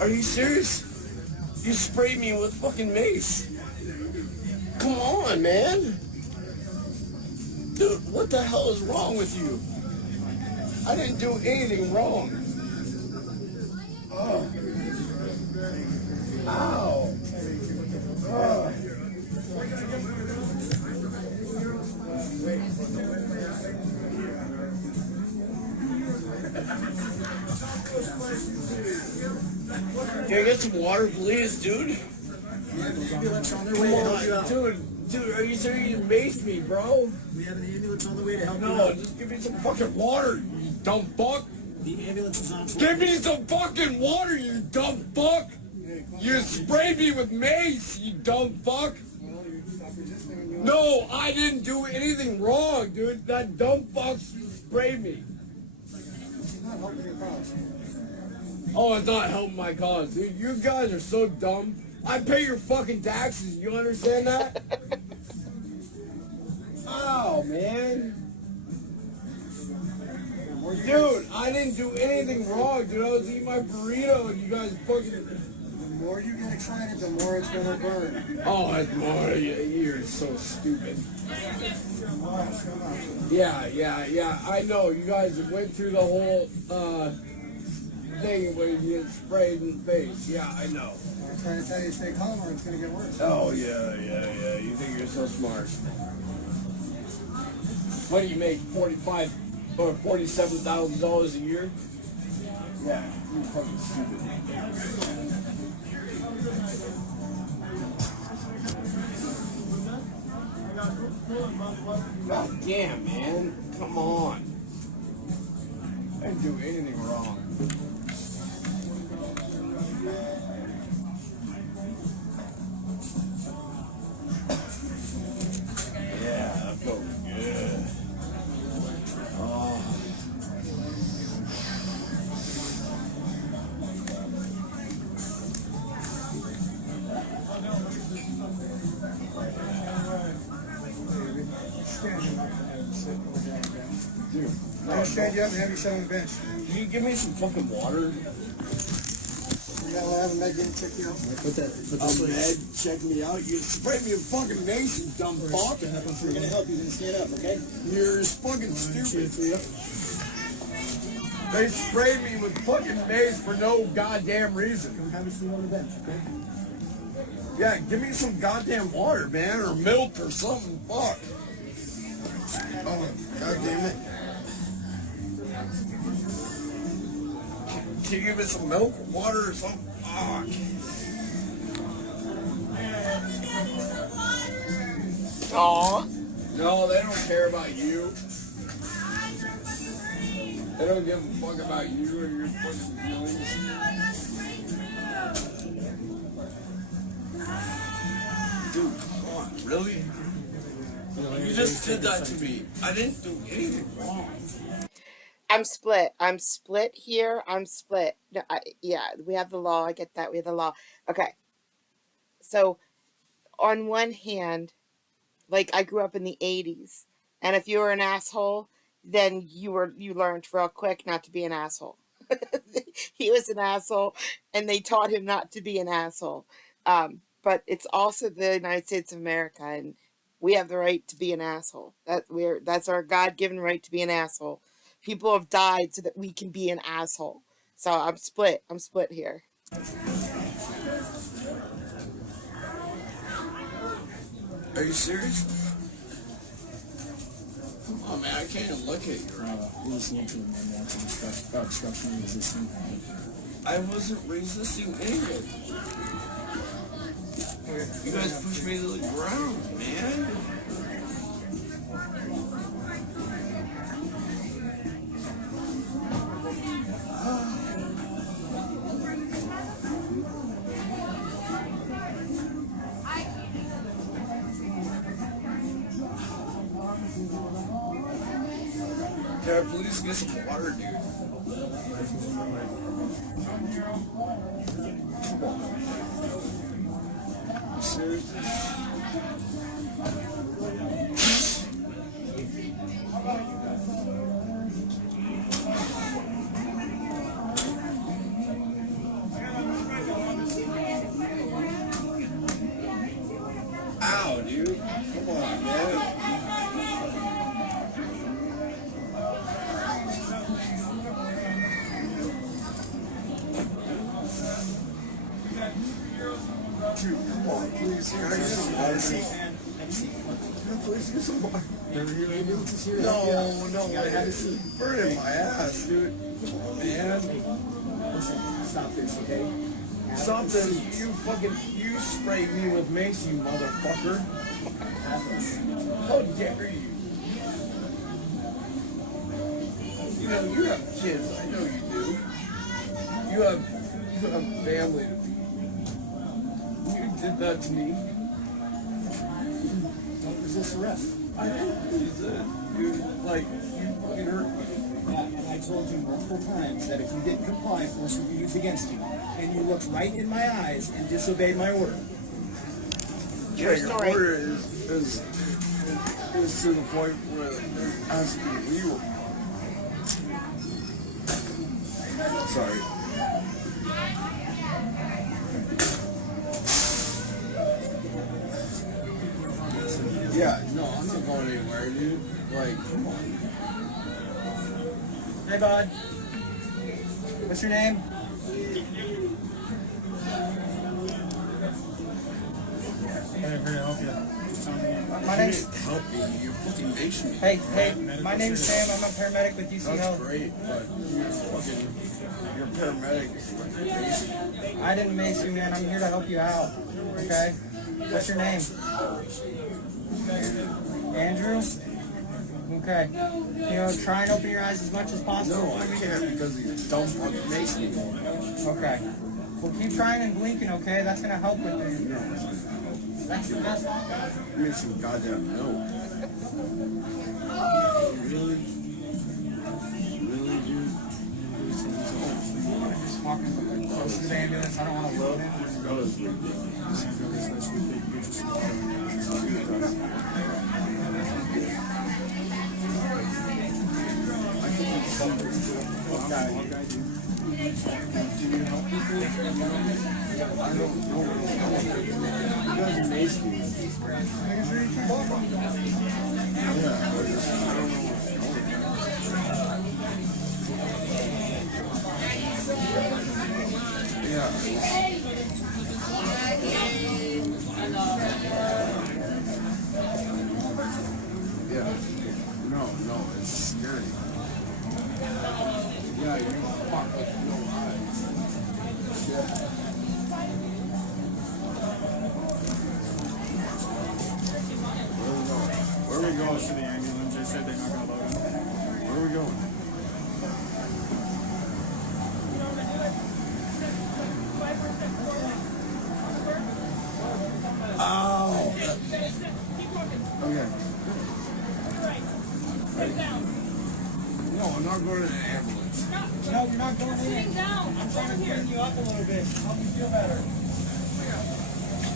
Are you serious? You sprayed me with fucking mace. Come on, man. Dude, what the hell is wrong with you? I didn't do anything wrong. Oh. Ow. Oh. Can I get some water, please, dude? Ambulance on their way to help you out. Dude, are you serious? You maced me, bro. We have an ambulance on the way to help you No, out. just give me some fucking water, you dumb fuck. The ambulance is on. Give me some fucking water, you dumb fuck. You sprayed me with mace, you dumb fuck. No, I didn't do anything wrong, dude. That dumb fuck sprayed me. Oh, it's not helping my cause, dude. You guys are so dumb. I pay your fucking taxes. You understand that? Oh, man. Dude, I didn't do anything wrong, dude. I was eating my burrito and you guys fucking... The more you get excited, the more it's gonna burn. Oh, it's more. You're so stupid. Yeah. I know. You guys went through the whole thing where you get sprayed in the face. Yeah, I know. I'm trying to tell you to stay calm or it's gonna get worse. Oh, yeah. You think you're so smart. What do you make? $45 or $47,000 a year? Yeah, you're fucking stupid. God damn, man. Come on. I didn't do anything wrong. Yeah, that felt good. Oh. Dude, I'll stand you up and have you sit on the bench. can you give me some fucking water? Yeah, we'll have a med in check you out. Put that. Med, check me out. You sprayed me with fucking mace, you dumb fuck. We're gonna help you. Then stand up, okay? You're fucking stupid. They sprayed me with fucking mace for no goddamn reason. Come have a seat on the bench, okay? Yeah, give me some goddamn water, man, or milk or something. Fuck. Oh, god damn it. Can you give me some milk or water or something? Fuck. Aw. No, they don't care about you. They don't give a fuck about you or your fucking feelings. Dude, come on, really? You just did that to me. I didn't do anything wrong. I'm split. I'm split here. I'm split. No, yeah, we have the law. I get that. We have the law. Okay. So on one hand, like I grew up in the 80s, and if you were an asshole, then you learned real quick not to be an asshole. He was an asshole, and they taught him not to be an asshole. But it's also the United States of America, and we have the right to be an asshole. That's our God-given right to be an asshole. People have died so that we can be an asshole. So I'm split. I'm split here. Are you serious? Come on, man. I can't even look at you. Listening to him and watching obstruction and resisting. I wasn't resisting anything. You guys pushed me to the ground, man. Can I please get some water, dude? You serious? Ow, dude. Come on, man. Dude, come on, please. Can I get some water? Please get some water. No, no. Burning my ass, dude. Come on, man. Listen, stop this, okay? Stop this. You sprayed me with mace, you motherfucker. How dare you? You know, you have kids. I know you do. You have family to feed. You did that to me. Don't resist arrest. I didn't resist. You fucking hurt me. Yeah, and I told you multiple times that if you didn't comply, force would be used against you. And you looked right in my eyes and disobeyed my order. Yeah, your order is to the point where it has to be legal. Sorry. Yeah, no, I'm not going anywhere, dude. Like, come on. Hey, bud. What's your name? My name's... Help me. You're fucking nation. Hey, my name's Sam. I'm a paramedic with UC That's Health. great, but you're a paramedic. It's fucking basic. I didn't mace you, man. I'm here to help you out. Okay? What's your name? Andrew? Okay. You know, try and open your eyes as much as possible. No, I can't because he's dumb fucking makes me. Okay. Well, keep trying and blinking, okay? That's going to help with it. That's the best. Give me some goddamn milk. Really? Really, dude? Just walking close to the ambulance. I don't want to load it. Yeah. No, it's scary. Yeah, you fuck with no eyes. Yeah. Where are we going? To the ambulance. They said they're not going to load him. Where are we going? Ow! Okay. No, not going in an ambulance. No, you're not going in. Sitting down. I'm trying to clean you up a little bit. Help you feel better.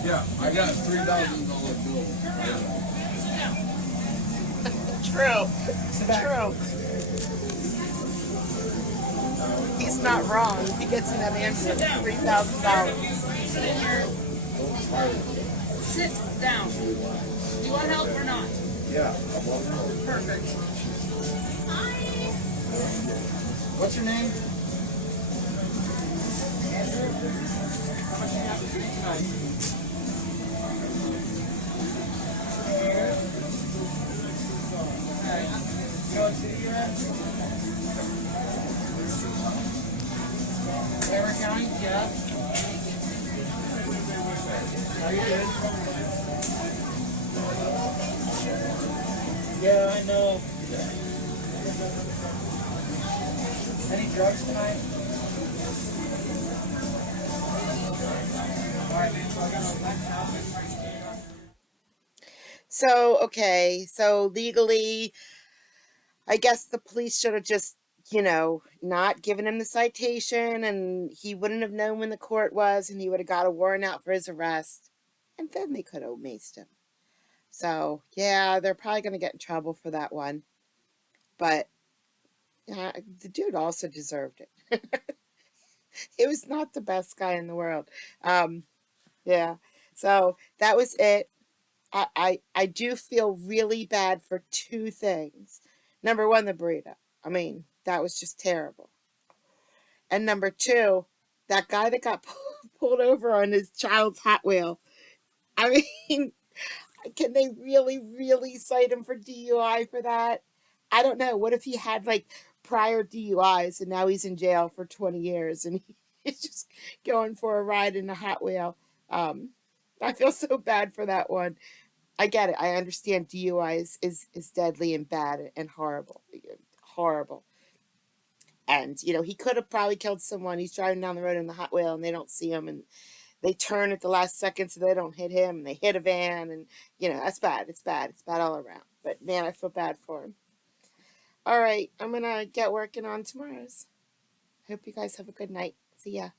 Yeah, I got $3,000 bill. True. True. He's not wrong. He gets in that ambulance $3,000. Sit down. Do you want help or not? Yeah. Perfect. What's your name? Andrew. How much do you have to drink tonight? Alright. You know what city you're in? Claremont County? Yeah. Are you good? Yeah, I know. Any drugs tonight? Alright, man, so I got a left house. So, okay, so legally, I guess the police should have just, not given him the citation, and he wouldn't have known when the court was, and he would have got a warrant out for his arrest, and then they could have maced him. So, yeah, they're probably going to get in trouble for that one. But the dude also deserved it. He was not the best guy in the world. Yeah, so that was it. I do feel really bad for two things. Number one, the burrito. I mean, that was just terrible. And number two, that guy that got pulled over on his child's Hot Wheel. I mean, can they really, really cite him for DUI for that? I don't know. What if he had like prior DUIs and now he's in jail for 20 years and he's just going for a ride in a Hot Wheel? I feel so bad for that one. I get it. I understand DUI is deadly and bad and horrible. Horrible. And, he could have probably killed someone. He's driving down the road in the Hot Wheel and they don't see him and they turn at the last second so they don't hit him and they hit a van and, that's bad. It's bad. It's bad all around. But, man, I feel bad for him. All right. I'm going to get working on tomorrow's. Hope you guys have a good night. See ya.